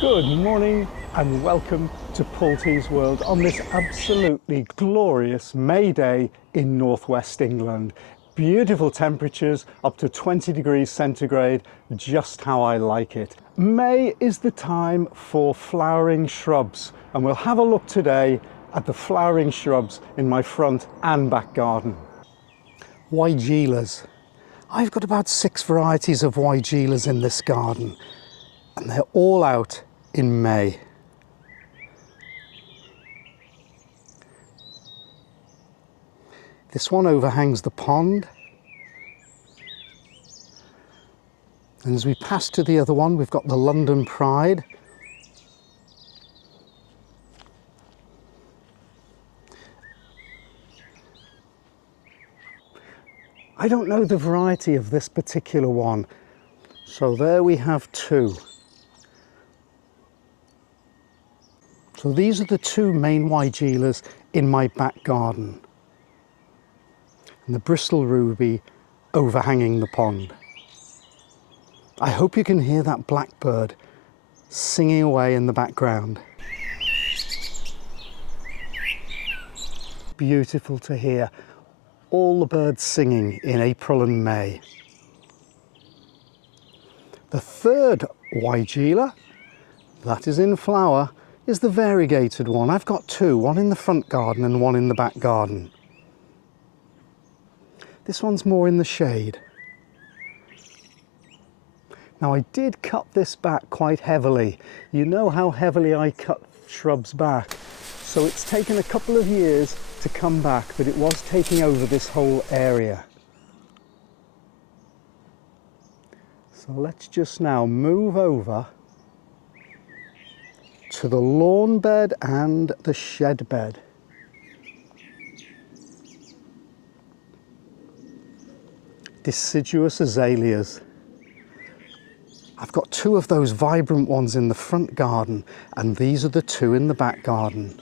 Good morning and welcome to Pultey's World on this absolutely glorious May day in northwest England. Beautiful temperatures up to 20 degrees centigrade, just how I like it. May is the time for flowering shrubs, and we'll have a look today at the flowering shrubs in my front and back garden. Weigelas. I've got about 6 varieties of weigelas in this garden, and they're all out in May. This one overhangs the pond, and as we pass to the other one, we've got the London Pride. I don't know the variety of this particular one, so there we have 2. So these are the 2 main weigelas in my back garden, and the Bristol Ruby overhanging the pond. I hope you can hear that blackbird singing away in the background. Beautiful to hear all the birds singing in April and May. The third weigela that is in flower is the variegated one. I've got 2, one in the front garden and one in the back garden. This one's more in the shade. Now I did cut this back quite heavily. You know how heavily I cut shrubs back. So it's taken a couple of years to come back, but it was taking over this whole area. So let's just now move over to the lawn bed and the shed bed. Deciduous azaleas. I've got 2 of those vibrant ones in the front garden, and these are the 2 in the back garden.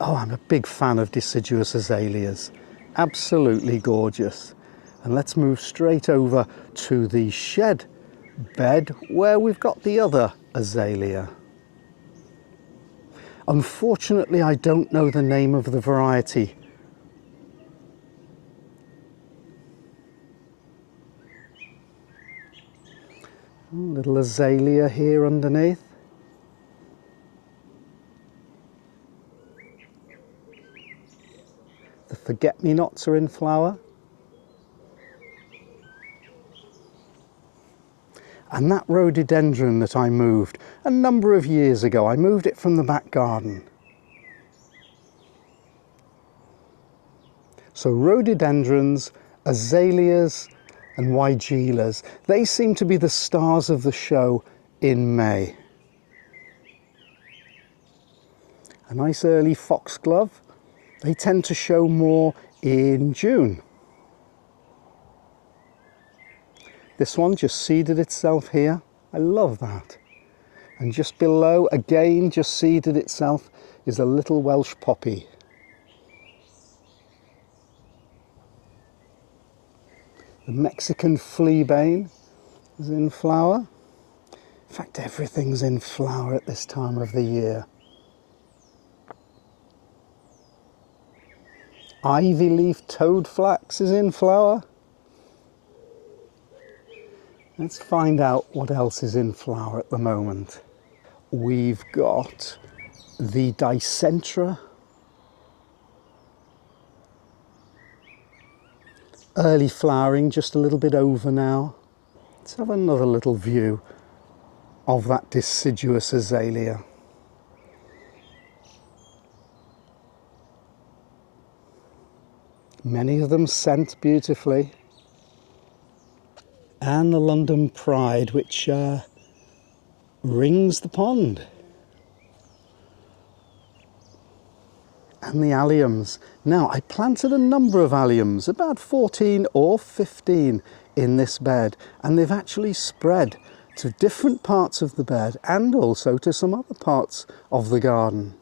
Oh, I'm a big fan of deciduous azaleas. Absolutely gorgeous. And let's move straight over to the shed bed where we've got the other azalea. Unfortunately, I don't know the name of the variety. Little azalea here underneath. The forget-me-nots are in flower. And that rhododendron that I moved a number of years ago, I moved it from the back garden. So rhododendrons, azaleas and weigelas, they seem to be the stars of the show in May. A nice early foxglove. They tend to show more in June. This one just seeded itself here. I love that. And just below, again, just seeded itself, is a little Welsh poppy. The Mexican fleabane is in flower. In fact, everything's in flower at this time of the year. Ivy leaf toadflax is in flower. Let's find out what else is in flower at the moment. We've got the dicentra, early flowering, just a little bit over now. Let's have another little view of that deciduous azalea. Many of them scent beautifully. And the London Pride, which rings the pond. And the alliums. Now, I planted a number of alliums, about 14 or 15 in this bed, and they've actually spread to different parts of the bed and also to some other parts of the garden.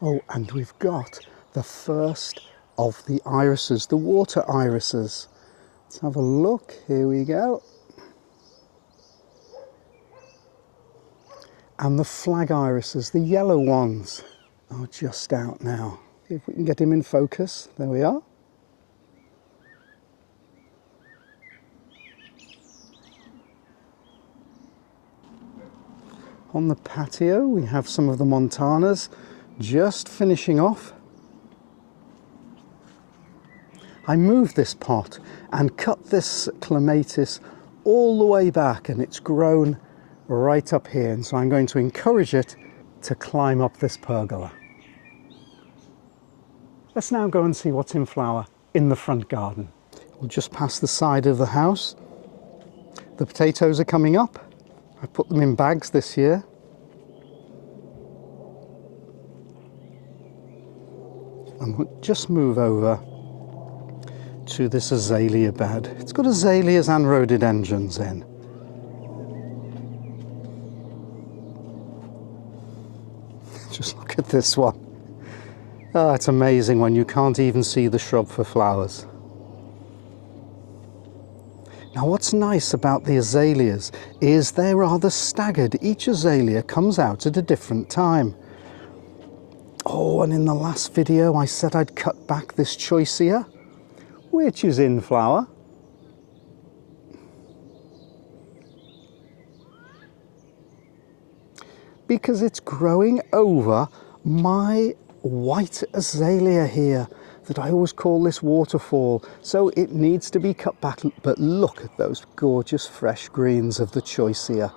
Oh, and we've got the first of the irises, the water irises. Let's have a look. Here we go. And the flag irises, the yellow ones, are just out now. See if we can get him in focus. There we are. On the patio we have some of the montanas just finishing off. I moved this pot and cut this clematis all the way back, and it's grown right up here, and so I'm going to encourage it to climb up this pergola. Let's now go and see what's in flower in the front garden. We'll just pass the side of the house. The potatoes are coming up. I put them in bags this year. And we'll just move over to this azalea bed. It's got azaleas and rhododendrons in. Just look at this one. Oh, it's amazing when you can't even see the shrub for flowers. Now what's nice about the azaleas is they're rather staggered. Each azalea comes out at a different time. Oh, and in the last video I said I'd cut back this choicea, which is in flower. Because it's growing over my white azalea here that I always call this waterfall. So it needs to be cut back, but look at those gorgeous fresh greens of the choicea.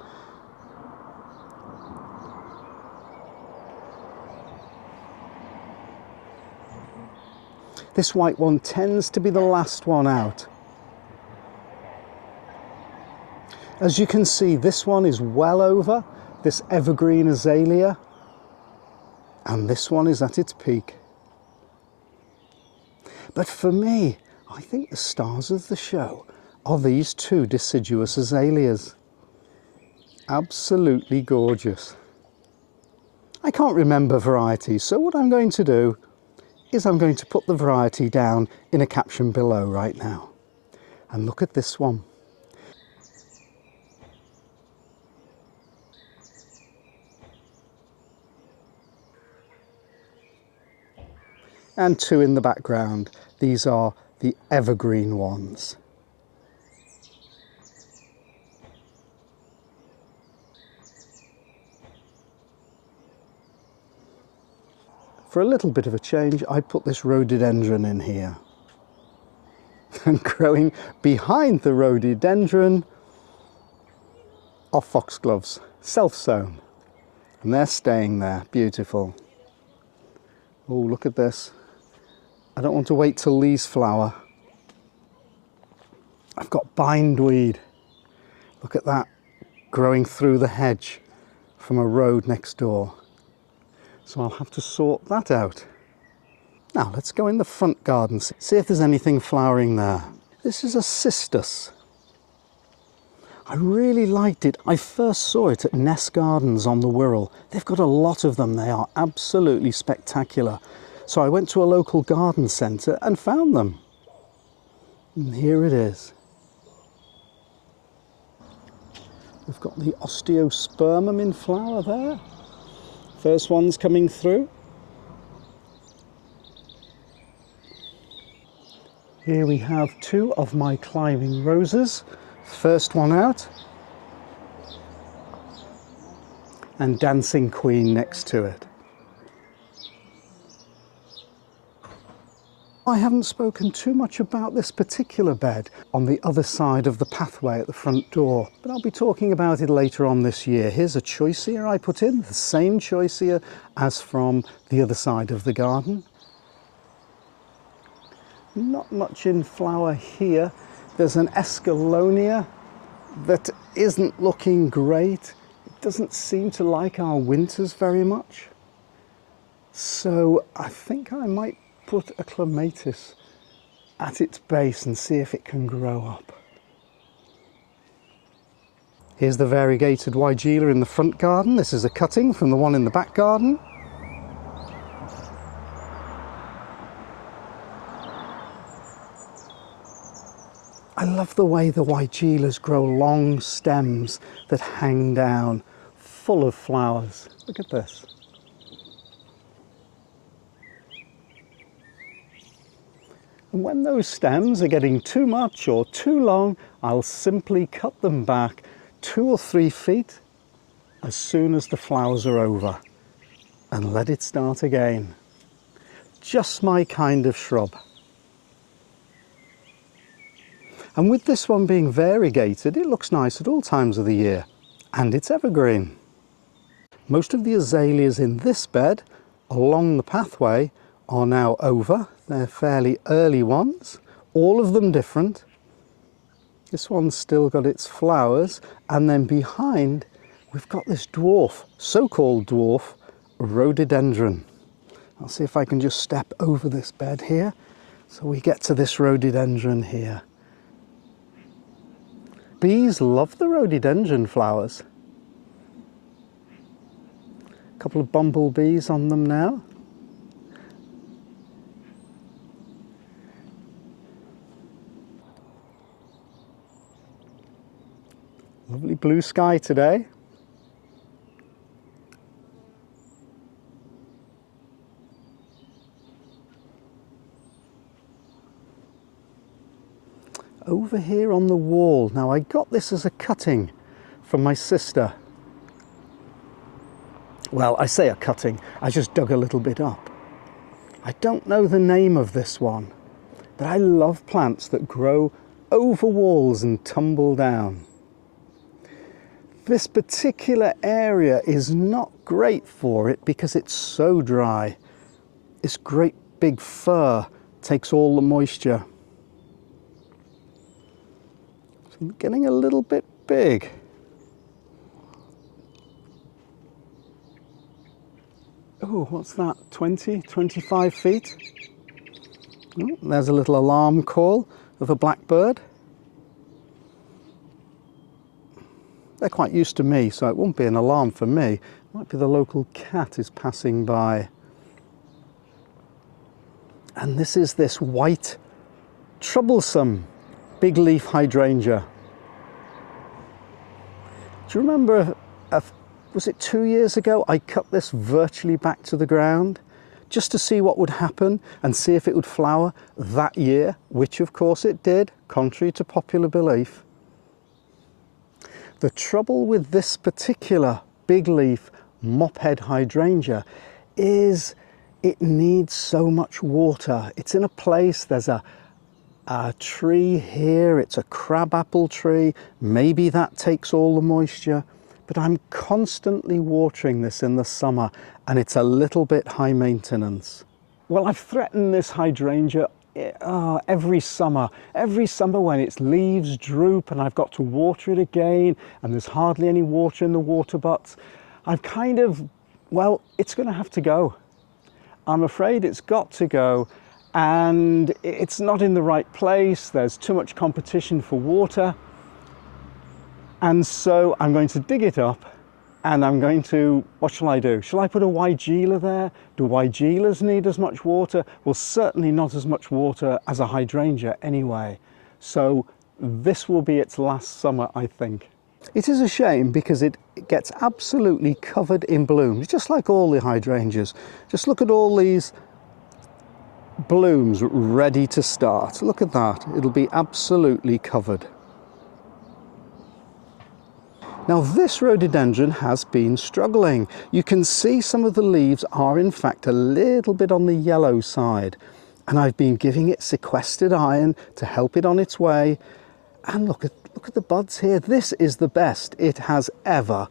This white one tends to be the last one out. As you can see, this one is well over, this evergreen azalea, and this one is at its peak. But for me, I think the stars of the show are these two deciduous azaleas. Absolutely gorgeous. I can't remember varieties, so what I'm going to do is I'm going to put the variety down in a caption below right now. And look at this one. And two in the background. These are the evergreen ones. For a little bit of a change, I put this rhododendron in here. And growing behind the rhododendron are foxgloves, self-sown. And they're staying there, beautiful. Oh, look at this. I don't want to wait till these flower. I've got bindweed. Look at that, growing through the hedge from a road next door. So I'll have to sort that out. Now let's go in the front garden, see if there's anything flowering there. This is a cistus. I really liked it. I first saw it at Ness Gardens on the Wirral. They've got a lot of them. They are absolutely spectacular. So I went to a local garden centre and found them. And here it is. We've got the osteospermum in flower there. First one's coming through. Here we have two of my climbing roses. First one out. And Dancing Queen next to it. I haven't spoken too much about this particular bed on the other side of the pathway at the front door, but I'll be talking about it later on this year. Here's a choicea I put in, the same choicea as from the other side of the garden. Not much in flower here. There's an escallonia that isn't looking great. It doesn't seem to like our winters very much. So I think I might put a clematis at its base and see if it can grow up. Here's the variegated weigela in the front garden. This is a cutting from the one in the back garden. I love the way the weigelas grow long stems that hang down, full of flowers. Look at this. And when those stems are getting too much or too long, I'll simply cut them back 2 or 3 feet as soon as the flowers are over and let it start again. Just my kind of shrub. And with this one being variegated, it looks nice at all times of the year. And it's evergreen. Most of the azaleas in this bed along the pathway are now over. They're fairly early ones, all of them different. This one's still got its flowers, and then behind we've got this dwarf, so-called dwarf, rhododendron. I'll see if I can just step over this bed here so we get to this rhododendron here. Bees love the rhododendron flowers. A couple of bumblebees on them now. Lovely blue sky today. Over here on the wall, now I got this as a cutting from my sister. Well, I say a cutting, I just dug a little bit up. I don't know the name of this one, but I love plants that grow over walls and tumble down. This particular area is not great for it because it's so dry. This great big fir takes all the moisture. So I'm getting a little bit big. Oh, what's that? 20, 25 feet? Oh, there's a little alarm call of a blackbird. They're quite used to me, so it won't be an alarm for me. It might be the local cat is passing by. And this is this white, troublesome big leaf hydrangea. Do you remember, was it 2 years ago, I cut this virtually back to the ground just to see what would happen and see if it would flower that year, which of course it did, contrary to popular belief. The trouble with this particular big leaf mophead hydrangea is it needs so much water. It's in a place, there's a tree here, it's a crabapple tree, maybe that takes all the moisture, but I'm constantly watering this in the summer and it's a little bit high maintenance. Well, I've threatened this hydrangea every summer when its leaves droop and I've got to water it again and there's hardly any water in the water butts. I've kind of, well, it's going to have to go. I'm afraid it's got to go, and it's not in the right place. There's too much competition for water, and so I'm going to dig it up and I'm going to, what shall I do? Shall I put a weigela there? Do weigelas need as much water? Well, certainly not as much water as a hydrangea anyway. So this will be its last summer, I think. It is a shame because it gets absolutely covered in blooms, just like all the hydrangeas. Just look at all these blooms ready to start. Look at that, it'll be absolutely covered. Now this rhododendron has been struggling. You can see some of the leaves are in fact a little bit on the yellow side, and I've been giving it sequestered iron to help it on its way. And look at the buds here. This is the best it has ever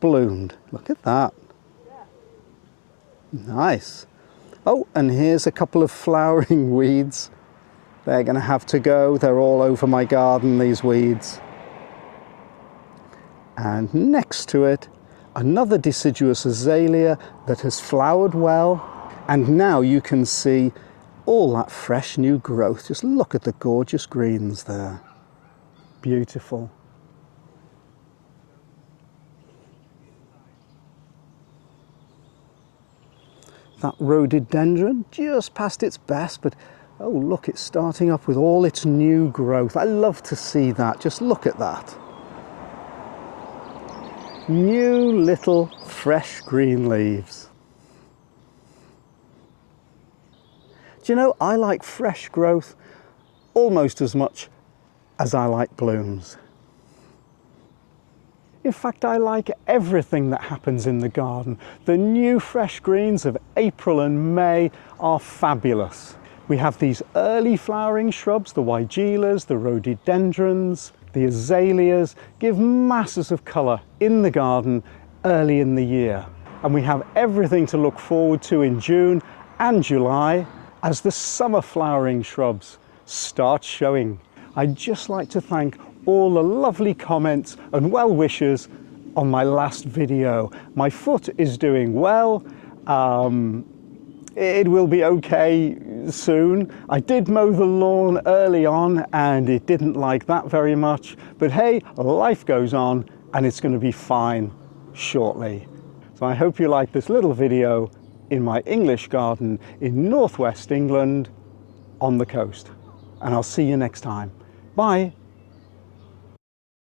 bloomed. Look at that. Nice. Oh, and here's a couple of flowering weeds. They're going to have to go. They're all over my garden, these weeds. And next to it, another deciduous azalea that has flowered well. And now you can see all that fresh new growth. Just look at the gorgeous greens there. Beautiful. That rhododendron just past its best, but Oh look, it's starting up with all its new growth. I love to see that. Just look at that. New little fresh green leaves. Do you know, I like fresh growth almost as much as I like blooms. In fact, I like everything that happens in the garden. The new fresh greens of April and May are fabulous. We have these early flowering shrubs, the weigelas, the rhododendrons, the azaleas, give masses of colour in the garden early in the year. And we have everything to look forward to in June and July as the summer flowering shrubs start showing. I'd just like to thank all the lovely comments and well wishes on my last video. My foot is doing well. It will be okay soon. I did mow the lawn early on and it didn't like that very much, but hey, life goes on and it's going to be fine shortly. So I hope you like this little video in my English garden in northwest England on the coast. And I'll see you next time. Bye.